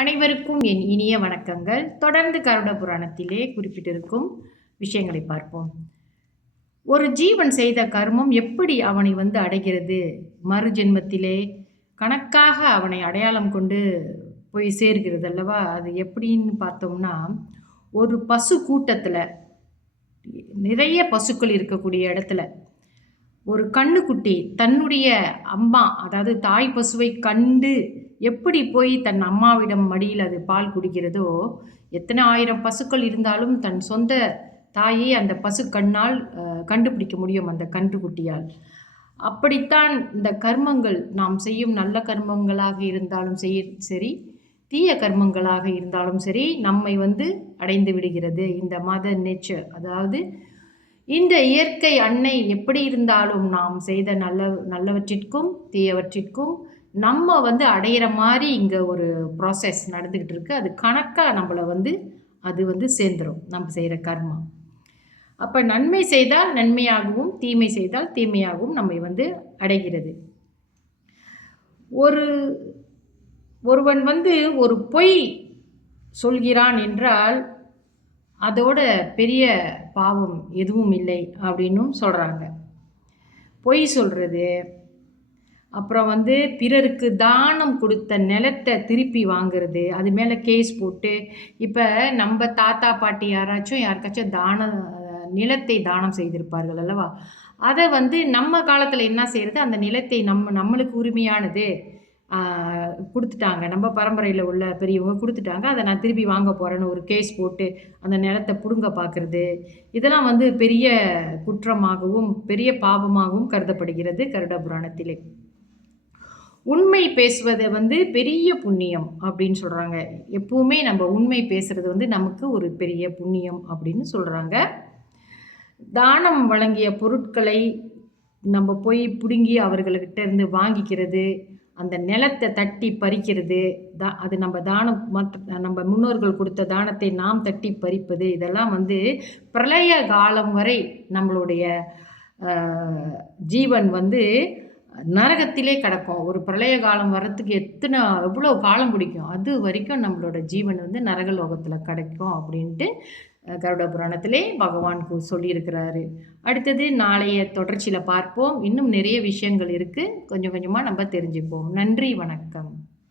அனைவருக்கும் என் இனிய வணக்கங்கள். தொடர்ந்து கருட புராணத்திலே குறிப்பிட்டிருக்கும் விஷயங்களை பார்ப்போம். ஒரு ஜீவன் செய்த கர்மம் எப்படி அவனை அடைகிறது, மறு ஜென்மத்திலே கணக்காக அவனை அடையாளம் கொண்டு போய் சேர்கிறது அல்லவா? அது எப்படின்னு பார்த்தோம்னா, ஒரு பசு கூட்டத்தில் நிறைய பசுக்கள் இருக்கக்கூடிய இடத்துல ஒரு கண்ணுக்குட்டி தன்னுடைய அம்மா, அதாவது தாய் பசுவை கண்டு எப்படி போய் தன் அம்மாவிடம் மடியில் அது பால் குடிக்கிறதோ, எத்தனை ஆயிரம் பசுக்கள் இருந்தாலும் தன் சொந்த தாயை அந்த பசு கண்ணால் கண்டுபிடிக்க முடியும், அந்த கன்றுக்குட்டியால். அப்படித்தான் இந்த கர்மங்கள், நாம் செய்யும் நல்ல கர்மங்களாக இருந்தாலும் சரி, தீய கர்மங்களாக இருந்தாலும் சரி, நம்மை அடைந்து விடுகிறது. இந்த மதர் நேச்சர், அதாவது இந்த இயற்கை அன்னை எப்படி இருந்தாலும் நாம் செய்த நல்லவற்றிற்கும் தீயவற்றிற்கும் நம்ம அடையிற மாதிரி இங்கே ஒரு ப்ராசஸ் நடந்துக்கிட்டு இருக்குது. அது கணக்காக நம்மளை அது சேர்ந்துடும், நம்ம செய்கிற கர்மா. அப்போ நன்மை செய்தால் நன்மையாகவும், தீமை செய்தால் தீமையாகவும் நம்மை அடைகிறது. ஒருவன் ஒரு பொய் சொல்கிறான் என்றால் அதோட பெரிய பாவம் எதுவும் இல்லை அப்படின்னும் சொல்கிறாங்க. பொய் சொல்கிறது, அப்புறம் பிறருக்கு தானம் கொடுத்த நிலத்தை திருப்பி வாங்கிறது, அது மேலே கேஸ் போட்டு, இப்போ நம்ம தாத்தா பாட்டி யாருக்காச்சும் நிலத்தை தானம் செய்திருப்பார்கள் அல்லவா? அதை நம்ம காலத்தில் என்ன செய்கிறது, அந்த நிலத்தை நம்மளுக்கு உரிமையானது கொடுத்துட்டாங்க, நம்ம பரம்பரையில் உள்ள பெரியவங்க கொடுத்துட்டாங்க, அதை நான் திருப்பி வாங்க போகிறேன்னு ஒரு கேஸ் போட்டு அந்த நிலத்தை பிடுங்க பார்க்குறது, இதெல்லாம் பெரிய குற்றமாகவும் பெரிய பாவமாகவும் கருதப்படுகிறது கருட புராணத்திலே. உண்மை பேசுவதை பெரிய புண்ணியம் அப்படின்னு சொல்கிறாங்க. எப்பவுமே நம்ம உண்மை பேசுகிறது நமக்கு ஒரு பெரிய புண்ணியம் அப்படின்னு சொல்கிறாங்க. தானம் வழங்கிய பொருட்களை நம்ம போய் பிடுங்கி அவர்கள்கிட்ட இருந்து வாங்கிக்கிறது, அந்த நிலத்தை தட்டி பறிக்கிறது, அது நம்ம முன்னோர்கள் கொடுத்த தானத்தை நாம் தட்டி பறிப்பது, இதெல்லாம் பிரளய காலம் வரை நம்மளுடைய ஜீவன் நரகத்திலே கிடக்கும். ஒரு பிரளய காலம் வர்றதுக்கு எவ்வளோ காலம் பிடிக்கும், அது வரைக்கும் நம்மளோட ஜீவன் நரகலோகத்தில் கிடைக்கும் அப்படின்ட்டு கருட புராணத்திலே பகவான் சொல்லியிருக்கிறாரு. அடுத்தது நாளைய தொடர்ச்சியில் பார்ப்போம். இன்னும் நிறைய விஷயங்கள் இருக்குது, கொஞ்சம் கொஞ்சமாக நம்ம தெரிஞ்சுப்போம். நன்றி, வணக்கம்.